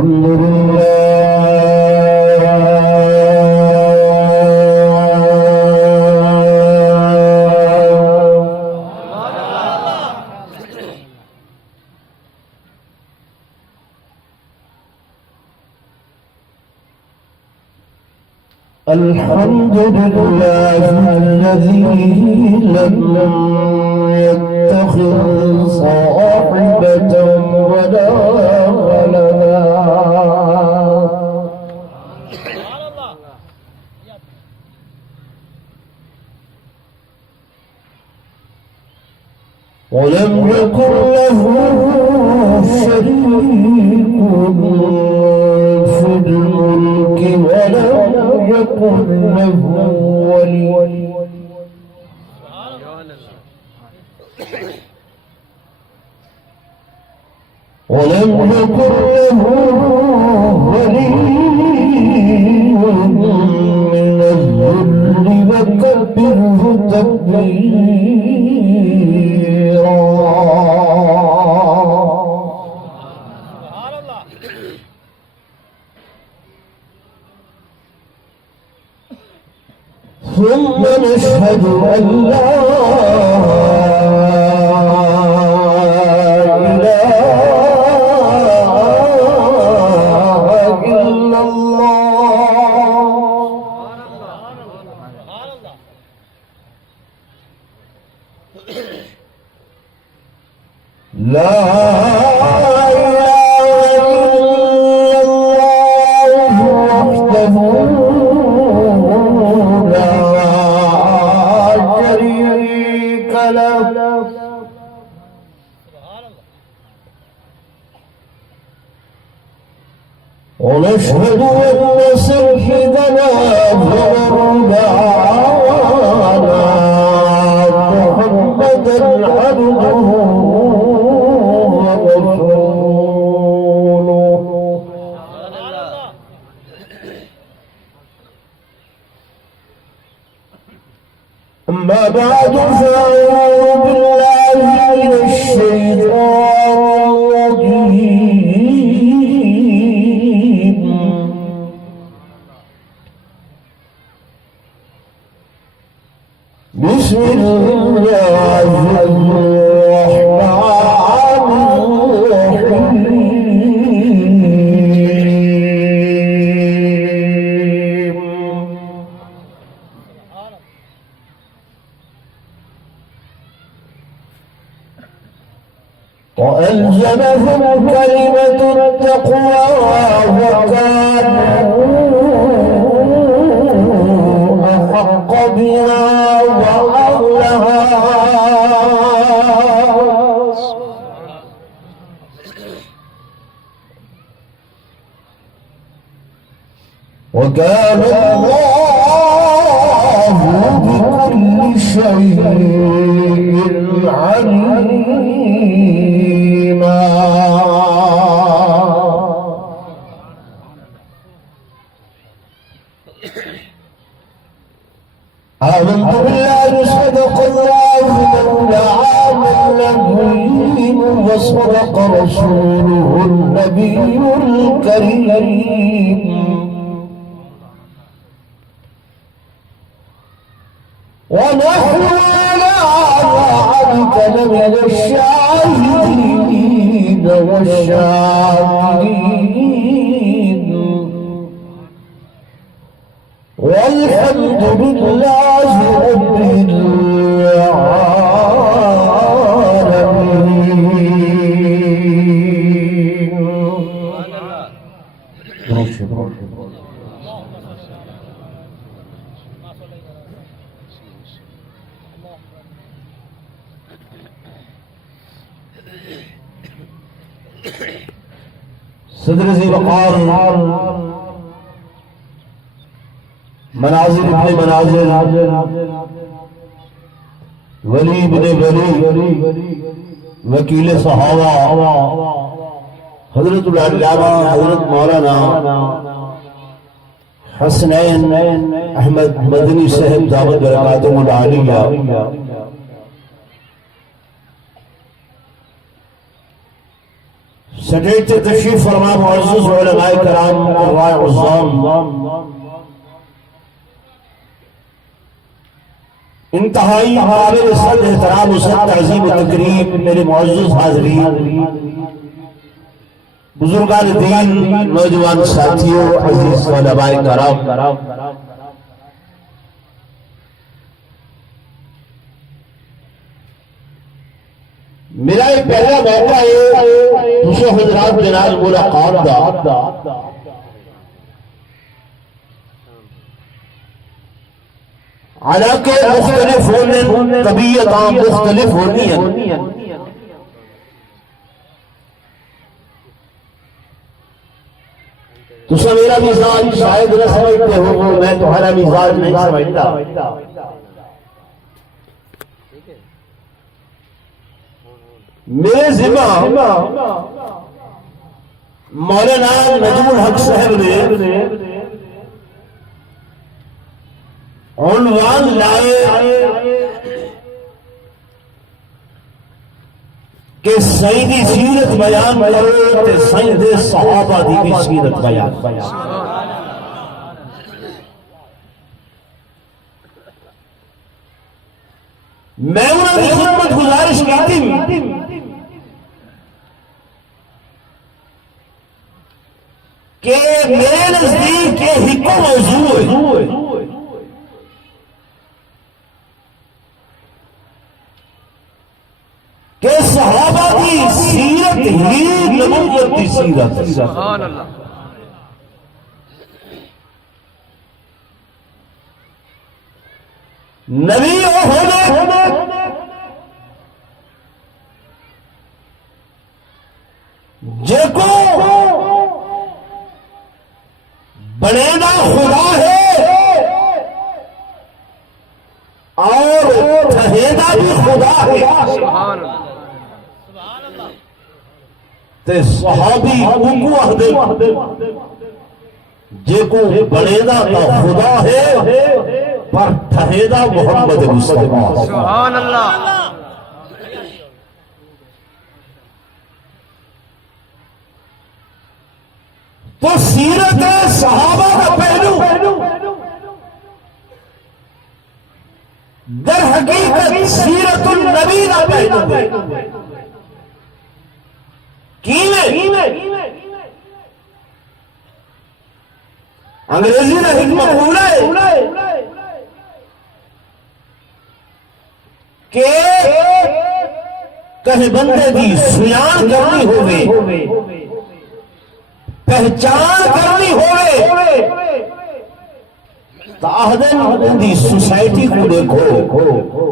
الحمد لله الحمد لله الذي لم يتخذ صاحبة ولا ولدا ولم يكن له شريك في الملك ولم يكن له ولي ولم يكن له ولي من الذل وكبره تكبيرا ثم نشهد أن لا ونشهد أن سيدنا ومولانا محمدا عبده ورسوله أما بعد فأعوذ بالله من الشيطان الرجيم بسم الله الرحمن الرحيم وألزمهم كلمة التقوى وكانوا أحق بها وأهلها وكان الله بكل شيء عليما آمنت بالله صدق الله مولانا العظيم وصدق رسوله النبي الكريم ونحن على ذلك لمن الشاهدين والشاكرين والحمد لله رب العالمين. صدر ذي وقار منازل ابن منازل ولی ابن ولی وکیل صحابہ حضرت العلامہ حضرت مولانا حسنین احمد مدنی صاحب دعوت برکاتہ العالیہ سٹیج تے تشریف فرما معزز علماء کرام قرائے عظام انتہائی قابل صد احترام و صد تعظیم و تکریم میرے معزز حاضرین بزرگان دین نوجوان ساتھیوں عزیز علماء کرام میرا ایک پہلا موقع ہے دوسرے حضرات کے نال ملاقات دا علاقے مختلف ہونے طبیعتاں مختلف ہونی ہیں تو میرا مزاج شاید نہ سمجھتے ہو میں تمہارا مزاج نہیں سمجھتا میرے ذمہ مولانا نجم الحق صاحب نے عنوان لائے کہ سیدی سیرت بیان کرو تے سید صحابہ دی بھی سیرت بیان میں انہوں نے خدمت گزارش کی تھی کہ میرے نزدیک یہ ہکو موضوع ہے کہ صحابہ کی سیرت ہی نبوت کی سیرت ہے سبحان اللہ نبی وہ ہونے جے کو بنے گا خدا ہے اور رہے گا بھی خدا ہے سبحان اللہ تے صحابی کو اہدے جے کو بنے گا خدا ہے پر رہے گا محمد مصطفیٰ سبحان اللہ تو سیرت صحابہ کا پہلو در حقیقت سیرت النبی کا پہلو انگریزی نے ایک مقولہ ہے کہ کہیں بندے کی سیان کرنی ہوئے پہچان کرنی ہوئے تو آہدن اندھی سوسائٹی کو دیکھو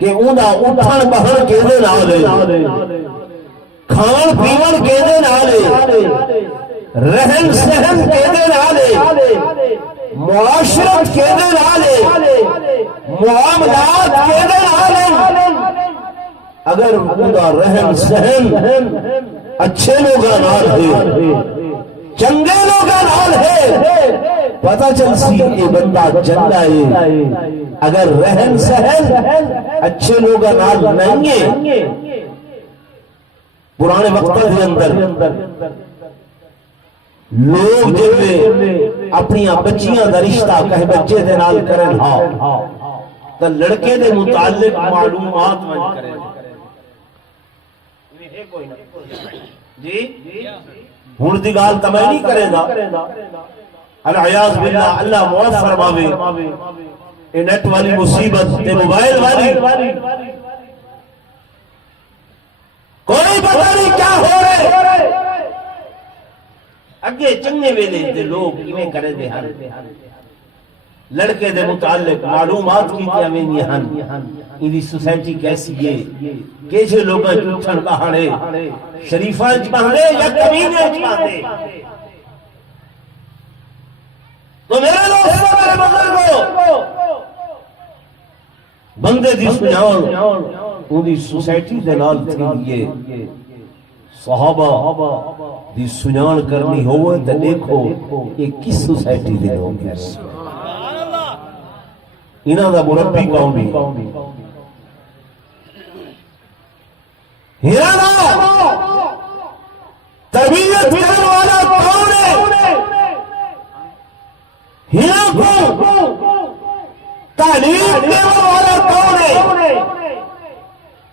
کہ اندھا اٹھان بہن کے دے نالے کھان پیون کے دے نالے رہن سہن کے دے نالے معاشرت کے دے نالے معاملات کے دے نالے اگر اندھا رہن سہن اچھے لوگاں نال ہے چنگے لوگاں نال ہے پتہ چل سی یہ بندہ جنہ ہے اگر رہن سہن اچھے لوگاں نال نہیں ہے پرانے وقت کے اندر لوگ جب اپنی بچیاں دا رشتہ کہیں بچے دے نال کرن ہاں تو لڑکے دے متعلق معلومات من کریں جی ہون دی گال تمہیں نہیں کرے گا العیاذ باللہ اللہ معاف فرماوے نیٹ والی مصیبت تے موبائل والی کوئی پتہ نہیں کیا ہو رہے اگے چنگے ویلے تے لوگ ایویں کرے دے ہن لڑکے دے متعلق معلومات کی ہمیں ہن ایدی سوسائٹی کیسی ہے کیسے لوگ اٹھن بہانے شریفاں چ بہانے یا کمینے چ بہانے تو میرے دوستو میرے بزرگو بندے دی سناؤن اندی سوسائٹی دے نال تھی صحابہ دی سنان کرنی ہوئے تو دیکھو یہ کس سوسائٹی دے لوگ ہیں انہاں دا مربی قومی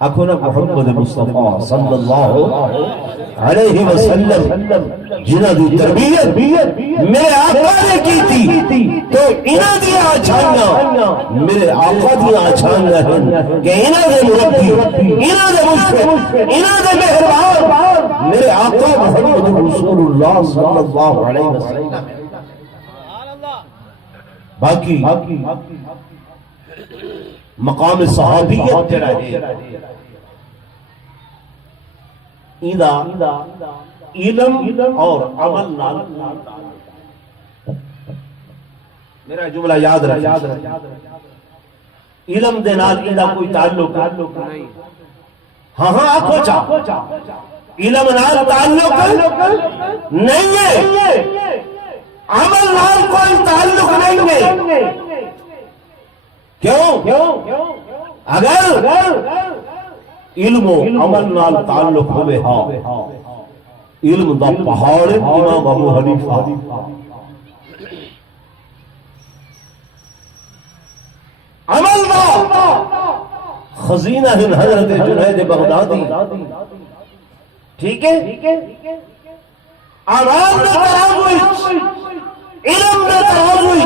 اکھونا محمد مصطفیٰ صلی اللہ علیہ وسلم جنہ دی تربیت میرے آقا نے کی تھی تو انہ دیا آچھانیاں میرے آقا دیا آچھانیاں ہیں کہ انہ دے مربی انہ دے مشفق انہ دے مہربان میرے آقا محمد رسول اللہ صلی اللہ علیہ وسلم باقی مقام صحابیت تیرا ہے ایدہ علم اور عمل نال میرا جملہ یاد رکھ علم دے نال ایدہ کوئی تعلق نہیں ہاں آنکھو چاہ علم نال تعلق نہیں ہے عمل نال کوئی تعلق نہیں ہے کیوں اگر علم و عمل نال تعلق ہوئے ہاں علم دا پہاڑ امام ابو حنیفہ عمل دا خزینہ ہن حضرت جنید بغدادی ٹھیک ہے عوام نے تراضوئی علم نے تراضوئی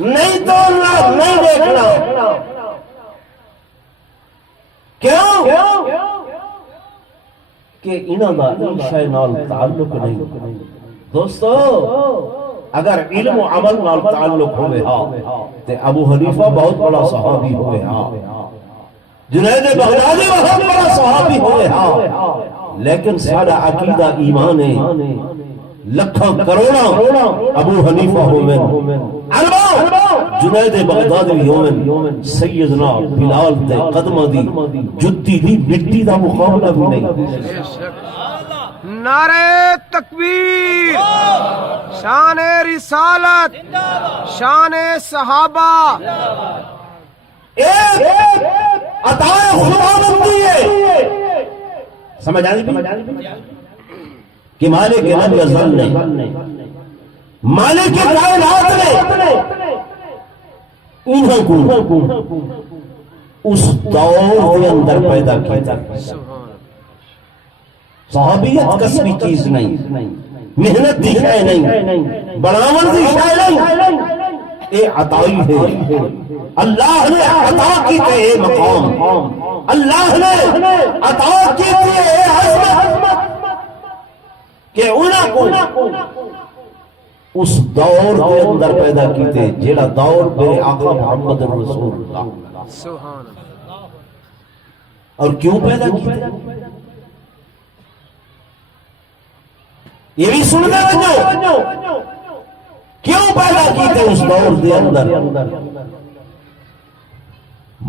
نہیں تو اللہ نہیں دیکھنا کیوں کہ انہاں دا شے نال تعلق نہیں دوستو اگر علم و عمل نال تعلق ہوئے ہاں تے ابو حنیفہ بہت بڑا صحابی ہوئے ہاں جنید بغدادی بہت بڑا صحابی ہوئے ہاں لیکن سارا عقیدہ ایمان ہے لکھاں کروڑاں ابو حنیفہ ہوئے جنید بغدادی ہوئے سیدنا بلال تے قدمہ دی جتی دی مٹی دا مقابلہ بھی نہیں نعرہ تکبیر شان رسالت شان صحابہ ایک عطا خدا بندی ہے سمجھ آنی بھی کہ مالک لم یزل نے مالک کائنات نے انہوں کو اس دور کے اندر پیدا کیا صحابیت کسبی چیز نہیں محنت دی شے نہیں بڑاون دی شے نہیں اے عطائی ہے اللہ نے عطا کی تے اے مقام اللہ نے عطا کی تے اے عظمت کہ انہاں کو اس دور کے اندر پیدا کیتے جیڑا دور میرے آقا محمد رسول اللہ سبحان اللہ اور کیوں پیدا کیتے یہ بھی سننا رہو کیوں پیدا کیتے اس دور کے اندر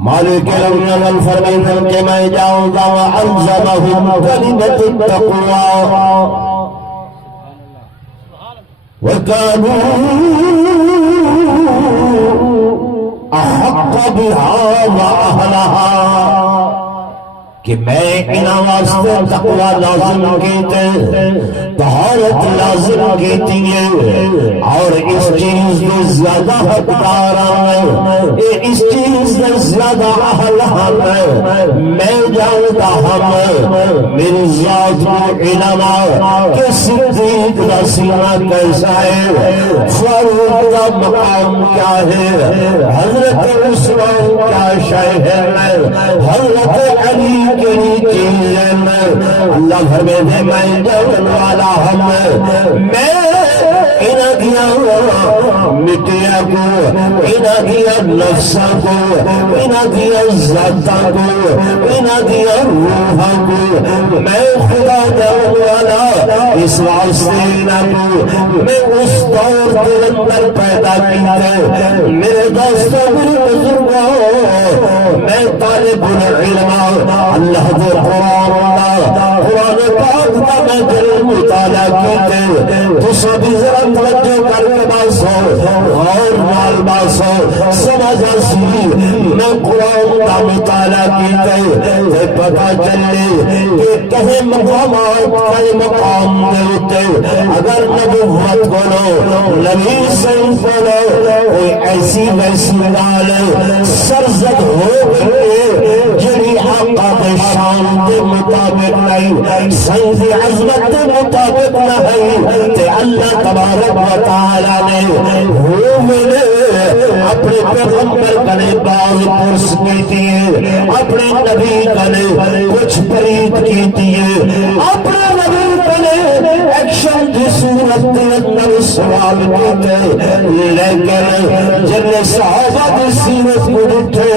مالک الامن فرمائن کہ میں جاؤں گا وَأَلْزَمَهُمْ كَلِمَةُ التَّقْوَى وَكَانُوا أَحَقَّ بِهَا وَأَهْلَهَا کہ میں انہاں واسطے تقوی لازم کیتے طہارت لازم کیتی ہے اور اس چیز میں زیادہ حقدار ہیں اس چیز میں زیادہ اہل ہیں میں جانتا ہم میری ذات کو علماء کہ صدیق کا سینہ کیسا ہے فاروق کا مقام کیا ہے حضرت عثمان کیا شے ہے حضرت علی کیلی چیزیں اللہ گھر میں دے میں جان والا ہم میں انہاں دیا مٹیا کو انہاں دیا نفسا کو انہاں دیا ذاتا کو انہاں دیا روحا کو میں خدا جان والا اس واسطے انہاں کو میں اس دور کے اندر پیدا کیتے میرے دوستوں میرے بزرگوں میں طالب العلم اللہ دے قرآن پاک دا میں دل مطالعہ کیتے تو سب ذرا توجہ کر کے باسو اور مال باسو سمجھ سی نہ قرآن کا مطالعہ کیتے تے پتہ چلے کہ کہیں مقامات کہیں مقام دے ہوتے اگر نبوت بولو نبی صحیح بولو کوئی ایسی ویسی گال سرزد ہو گئی جڑی آقا کے شان کے مطابق نہیں سائیں دی عظمت کے مطابق نہیں تے اللہ تبارک و تعالی نے وہ ملے اپنے پیغمبر کنے باز پرس کیتی ہے اپنے نبی کنے کچھ پرید کیتی ہے اپنے نبی کنے ایکشن کی صورت کے اندر سوال کیتے لیکن جن صحابہ کی سیرت کو اٹھے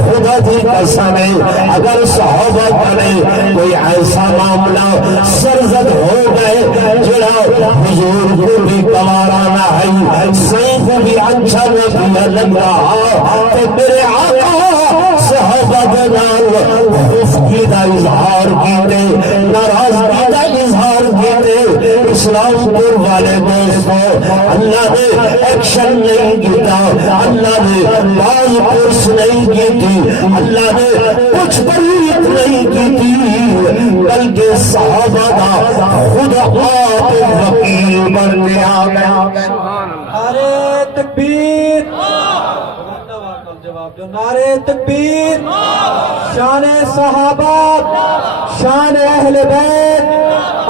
خدا کی قسم ہے اگر صحابہ کنے کوئی ایسا معاملہ سرزد ہو گئے جڑا حضور کو بھی گوارا نہ ہے سائیں کو بھی اچھا نہ لگ رہا تو میرے آقا صحابہ کے نال خفگی کا اظہار کیتے ناراضگی کا اظہار کیتے اسلام پور والے دوستوں اللہ نے ایکشن نہیں کیتا اللہ نے باز پرس نہیں کیتی اللہ نے کچھ بریت نہیں کیتی بلکہ صحابہ کا خود آپ وکیل بن گیا نعرے تکبیر جواب جو نعرے تکبیر شان صحابہ شان اہل بیت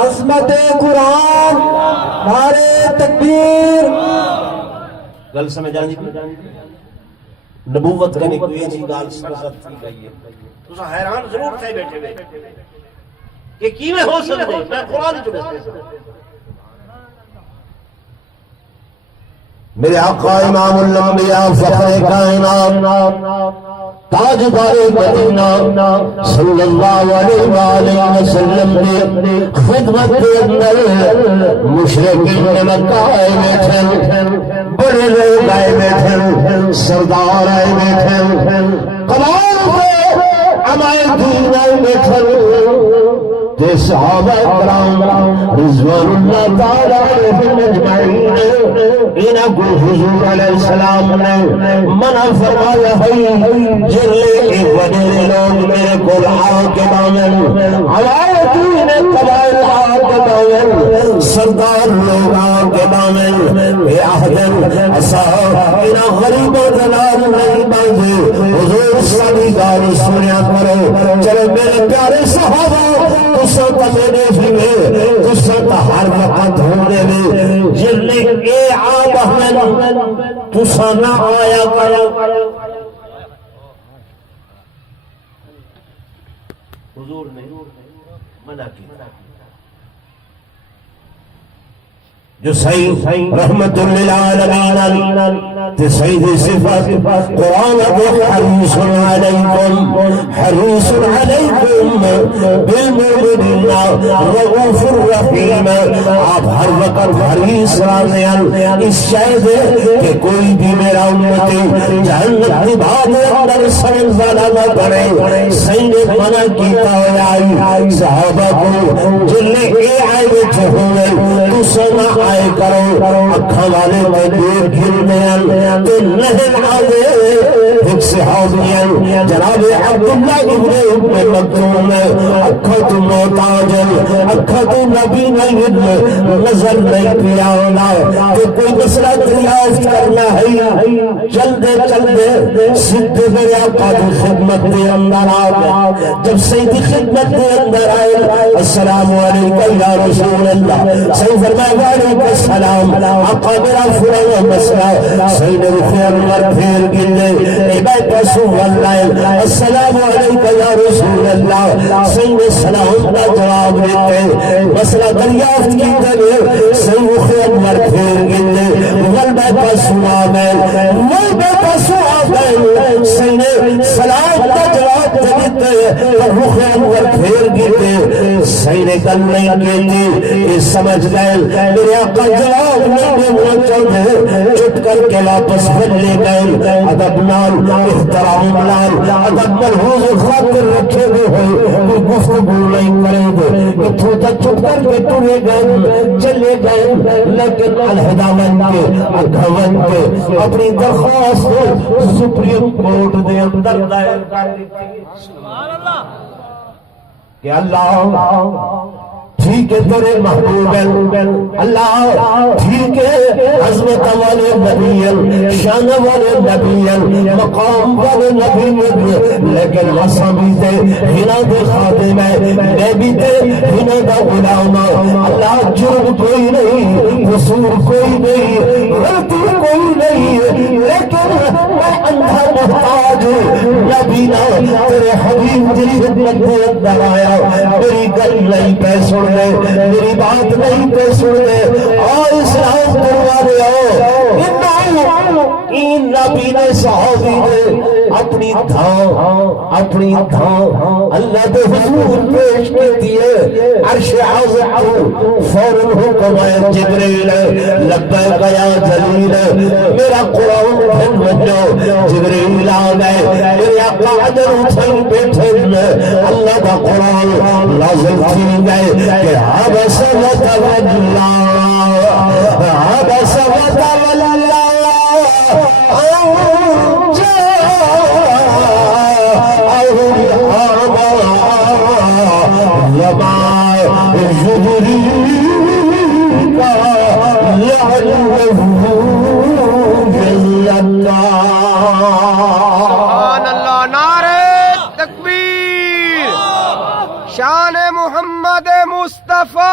عظمت قرآن نعرے تکبیر گل سمجھ آنی نبوت کرنے کوئی ایسی گال سرزد کی گئی ہے تو حیران ضرور تھے بیٹھے ہوئے کہ کیویں ہو سکتے میں قرآن ہی چلے میرے آقا امام الانبیاء فخر کائنات تاجدار مدینہ صلی اللہ علیہ وآلہ وسلم نے خدمت کے اندر مشرقین میں مکہ آئے بیٹھے بڑے لوگ آئے بیٹھے سردار آئے بیٹھے قبائل سے ہمارے دین آئے بیٹھے تے صحابہ کرام رضوان اللہ تعالی علیہم اجمعین انہاں کو حضور علیہ السلام نے منع فرمایا ہے جلے ایک وڈے لوگ میرے کو آ کے دامن ہمارے دین قبائل آ کے دامن سردار لوگ آ کے دامن اے احدن اسا انہاں غریب و دلال نہیں باندھے حضور ساری گال سنیا کرو چلو میرے پیارے صحابہ تسا تا میرے فیمے تسا تا ہر وقت ہونے میں جلنے اے آب احمد تسا نہ آیا کرو حضور نے منع کی جو صحیح رحمت للعالمین تے سید صفات قرآن کو حریص علیکم بالمؤمنین رؤوف الرحیم آپ ہر وقت حریص رہنے اس شاید کہ کوئی بھی میرا امتی جہنم کی بات اندر سمجھ والا نہ کرے سید نے منع کیتا ہوئی صحابہ کو جلنے اے آئے بیٹھے ہوئے تو سنا آئے کرو اکھا والے میں دور گھرنے تو لہن آگے ایک صحابین جناب عبداللہ ابن مکتوم اکھا تو محتاجن اکھا تو نبی نہیں نظر نہیں پیا ہونا کہ کوئی مسئلہ دریافت کرنا ہے چل دے سدھ میرے آقا کی خدمت دے اندر آگا جب سیدی خدمت دے اندر آئے السلام علیکم یا رسول اللہ سید فرمائے وعلیکم السلام آقا میرا فلان مسئلہ سید رخی انور پھیر گلے عباد رسول اللہ السلام علیکم یا رسول اللہ سید سلام کا جواب دیتے مسئلہ دریافت کی کرے سید رخی انور پھیر گلے غلبہ کا سواب ہے سید سلام کا جواب دیتے رخی انور پھیر گلے صحیح نکل نہیں کہتی یہ سمجھ گئے میرے آقا جواب نہیں دینا چاہتے چٹ کر کے واپس پھر لے گئے ادب نال احترام نال ادب ملحوظ خاطر رکھے ہوئے کوئی گفتگو نہیں کرے گے اتھوں تک چپ کر کے ٹرے گئے چلے گئے لیکن علیحدہ بن کے اگھا بن کے اپنی درخواست سپریم کورٹ دے اندر دائر کر دیتی کہ اللہ ٹھیک ہے تیرے محبوب اللہ ٹھیک ہے عظمت والے نبی شان والے نبی مقام والے نبی لیکن حسابی دے ہنا دے خادم ہے میں بھی دے ہنا دا غلام اللہ جرم کوئی نہیں قصور کوئی نہیں غلطی کوئی نہیں لیکن میں اندھا محتاج نبی نہ تیرے حبیب دی خدمت دے اندر آیا میری گل نہیں پہ سن میری بات نہیں پہ سن لے اور اسلام کروا رہے ہو ان نبی نے صحابی نے اپنی دھاں اللہ دے حضور پیش کی ہے عرش عظیم کو فوراً حکم ہے جبریل لبیک یا جلیل میرا قرآن پھر بجو جبریل آ گئے میرے آقا عدر اٹھن بیٹھے اللہ کا قرآن لازم تھی گئے کہ عبس وتولى عبس وتولى أن جاءه جبريل يعلمه جل الله سبحان اللہ نعرہ تکبیر شان محمد مصطفیٰ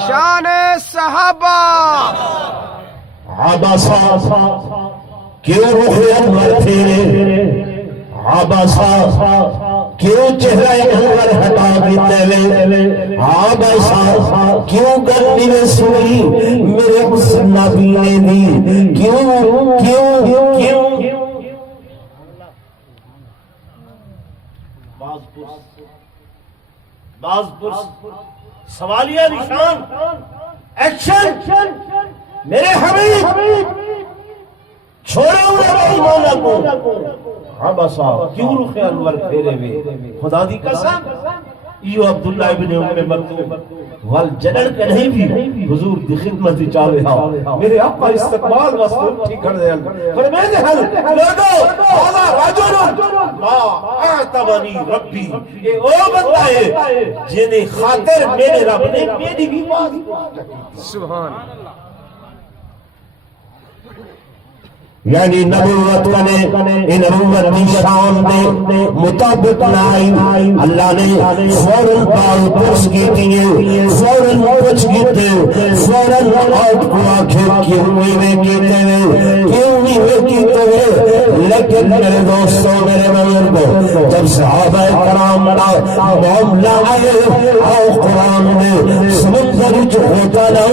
شان صحابہ عباسا کیوں رخ انور پھیرے عباسا کیوں چہرہ انور ہٹا دیتے ہوئے عباسا کیوں گرمی میں سنی میرے اس نبی نے دی کیوں باز پرس سوالیہ نشان ایکشن میرے حبیب چھوڑا انہیں مولا کو عباسا کیوں رخ انور پھیرے ہوئے خدا دی قسم ایو عبداللہ ابن ام مکتوم وال جڑڑ کے نہیں بھی حضور دی خدمت چاہے ہاں میرے آقا استقبال واسطے ٹھیک کر دے فرمائے حل لوگو هذا رجل ما اعتبنی ربی یہ او بندہ ہے جنہیں خاطر میرے رب نے میری بھی بات سبحان اللہ یعنی نبوت نے نبوت کی شان دے مطابق لائی اللہ نے فوراً بال پرس کی دیئے فوراً پوچھ گیتے فوراً آٹ کو آنکھیں کیوں میں کیتے ہیں کیوں میں کیتے ہیں لیکن میرے دوستوں میرے بزرگوں جب صحابہ کرام کا معاملہ آئے آؤ قرآن میں سمندر جو ہوتا نہ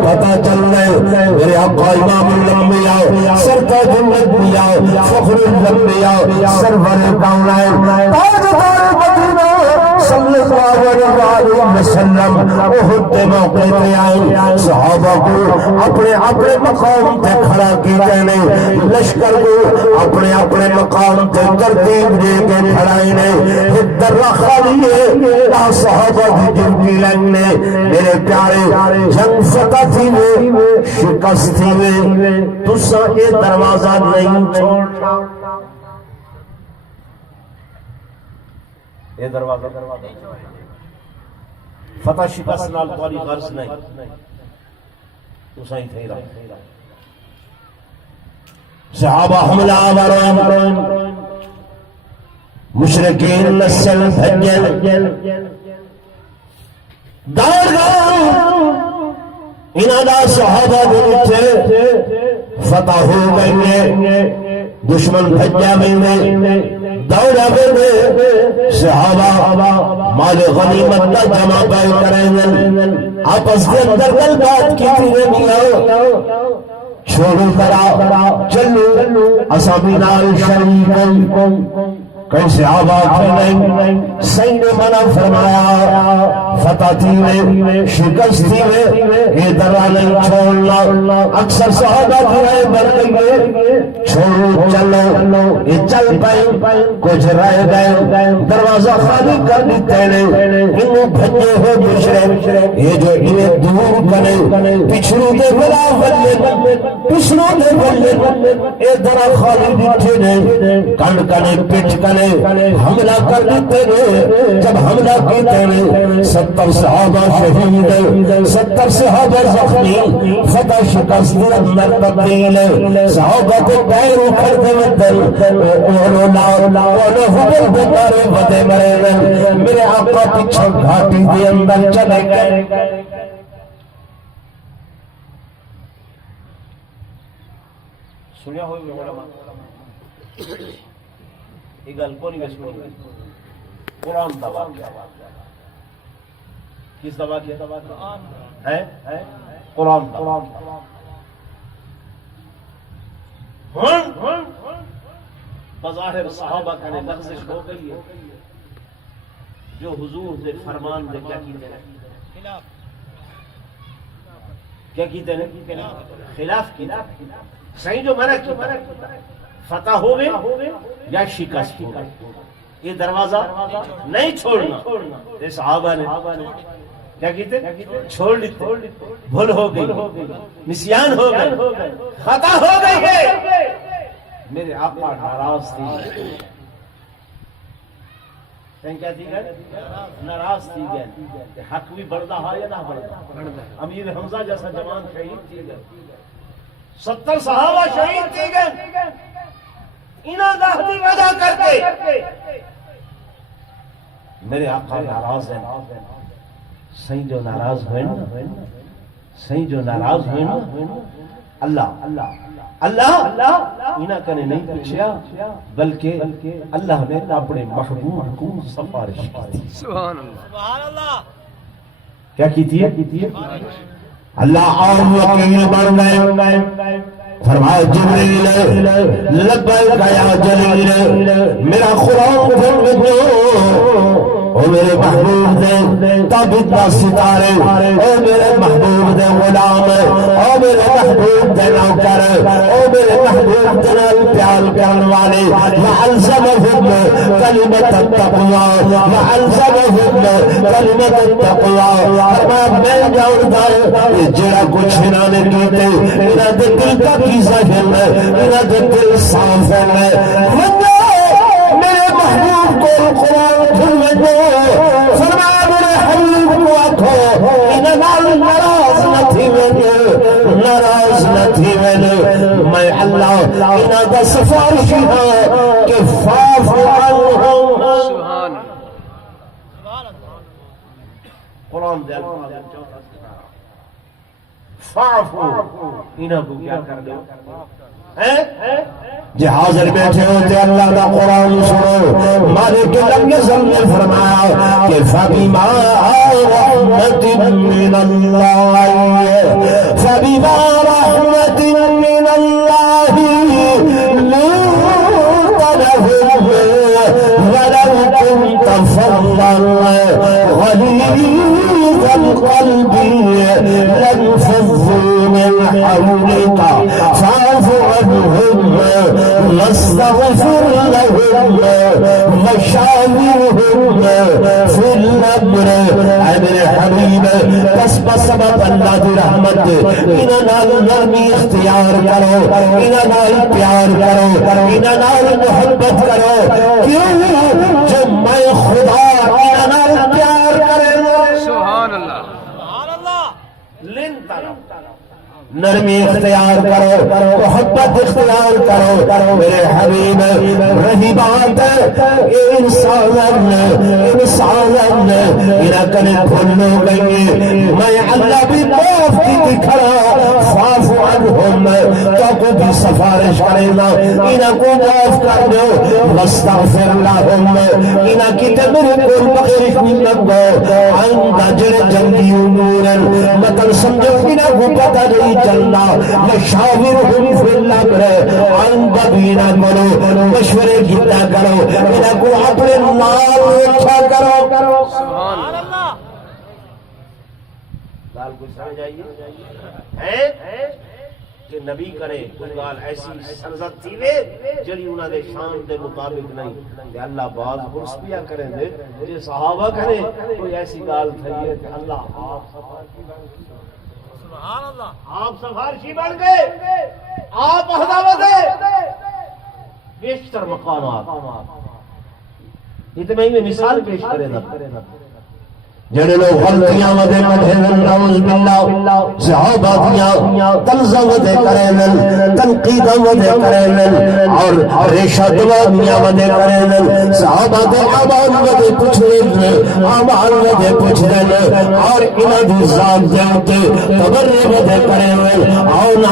پتہ چل رہے میرے آقا امام الانبیاء سرتاج الانبیاء فخر الانبیاء سرور کونین تاجدار مدینہ صلی اللہ علیہ وسلم احد موقع پہ آئے صحابہ کو اپنے مقام تے کھڑا کیتے نے لشکر کو اپنے مقام تے ترتیب دے کے کھڑائے نے ادھر خالی ہے نہ صحابہ کی جنگی لگنے میرے پیارے جنگ فتح تھی میں شکست تھی میں تسا یہ دروازہ نہیں چھوڑنا یہ دروازہ فتح شکست نال تاری غرض نہیں تو صحیح تھی رہا صحابہ حملہ آوران مشرکین نسل بھجل دار گاؤں انہاں صحابہ دے فتح ہو گئے دشمن بھجا میں دورہ میں صحابہ مال غنیمت کا جمع پائے کریں آپس کے اندر گل بات کی تھی نہیں چھوڑو کرا چلو اسامی نال شریکن کیسے آباد کرنے صحیح نے منع فرمایا فتح تھی میں شکست تھی میں یہ درہ نہیں چھوڑنا اکثر صحابہ کی رہے بن گئے چھوڑو چلو یہ چل پائیں کچھ رہ گئے دروازہ خالی کر دیتے ہیں انہوں بھجے ہو دوسرے یہ جو انہیں دور کنے پچھلو دے بلا بلے پچھلو دے بلے یہ درہ خالی دیتے ہیں کن کنے پچھ کنے حملہ کر دیتے ہیں جب حملہ کیتے ہیں 70 صحابہ شہید 70 صحابہ زخمی فتح شکست اندر تبدیل صحابہ کو پیر اکھر دے مدل اولو لا اولو حبل دے بارے بدے مرے میرے آقا پچھو گھاٹی دے اندر چلے گئے سنیا ہوئی علماء یہ گل کو نہیں سنی قرآن دا واقعہ کس دا واقعہ ہے قرآن دا بظاہر صحابہ کا نے لغزش ہو گئی ہے جو حضور دے فرمان دے کیا کیتے ہیں کیا کیتے ہیں خلاف کی صحیح جو منع کی فتح ہو گئے یا شکست ہو گئے یہ دروازہ نہیں چھوڑنا یہ صحابہ نے کیا کیتے چھوڑ لیتے بھول ہو گئی نسیان ہو گئے خطا ہو گئی ہے میرے آقا ناراض تھی کیا تھی گئے ناراض تھی گئے حق بھی بڑھتا ہے یا نہ بڑھتا امیر حمزہ جیسا جوان شہید تھی گئے 70 صحابہ شہید تھی گئے انہاں دہدی وجہ کر کے میرے آقا ناراض ہیں صحیح جو ناراض ہوئے نا صحیح جو ناراض ہوئے نا اللہ انہاں کنے نہیں پوچھیا بلکہ اللہ نے اپنے محبوب کو سفارش کی سبحان اللہ کیا کی تھی اللہ اور وکیل بن گئے فرمایا جبریل لبیک یا جلیل میرا قرآن پڑھ دو او میرے محبوب دے تابدہ ستارے او میرے محبوب دے غلام او میرے محبوب دے نوکر او میرے محبوب دے پیار کرن والے وَعَلْزَمَهُمْ كَلِمَةَ التَّقْوَى وَعَلْزَمَهُمْ كَلِمَةَ التَّقْوَى فرمایا میں جاؤں جڑا کچھ انہاں نے کیتے انہاں دے دل کا کی ظاہر ہے انہاں دے دل صاف ہے میرے محبوب کو قرآن کھلنے دو فرمایا میرے حبیب کو آکھو انہاں نال ناراض نہ تھی میں اللہ انہاں دا سفارشی ہاں کہ فاعف عنہم سبحان قرآن دے فاعفو انہاں کو کیا کر دو جی حاضر بیٹھے ہوتے اللہ دا قرآن سنو مالک لم یزل نے فرمایا کہ فَبِمَا رَحْمَةٍ مِّنَ اللَّهِ فَبِمَا رَحْمَةٍ مِّنَ اللَّهِ لِنْتَ لَهُمْ وَلَوْ كُنْتَ فَضًّا غَلِيظَ الْقَلْبِ لَانفَضُّوا مِنْ حَوْلِكَ فَاعْفُ عَنْهُمْ واستغفر لهم وشاورهم في الامر امر حبیب بس بسبب اللہ دی رحمت انہاں نال نرمی اختیار کرو انہاں نال پیار کرو انہاں نال محبت کرو کیوں جو میں خدا انہاں نال پیار کرے سبحان اللہ نرمی اختیار کرو محبت اختیار کرو میرے حبیب رہی بات انسان کنے بھول ہو گئی میں اللہ بھی معاف کی دکھڑا فاعف عنہم تو کو بھی سفارش کرے نا انہاں کو معاف کر دو واستغفر لهم انہاں کی تے بالکل بخشش منگو اندا جڑے جنگی امور مطلب سمجھو انہاں کو پتہ نہیں چلنا مشاورہم فی الامر اندا بینا کرو مشورے کیتا کرو انہاں کو اپنے نال اچھا کرو سبحان اللہ گال کو سمجھ آئیے ہے کہ نبی کرے کوئی گال ایسی سرزد تھی وے جڑی انہاں دے شان دے مطابق نہیں کہ اللہ باز برس پیا کریں دے جے صحابہ کرے کوئی ایسی گال تھی کہ اللہ آپ سبحان اللہ آپ سفارشی بن گئے آپ احداوت ہے بیشتر مقامات یہ تو میں مثال پیش کرے نا جڑے لوگ غلطیاں ودے کٹھے نعوذ باللہ صحابہ دیاں تلزہ ودے کرے تنقید ودے کرے اور ریشہ دوانیاں ودے کرے صحابہ دے عمال ودے پوچھنے عمال ودے پوچھنے اور انہاں دی ذات دے ہوتے تبرے ودے کرے اور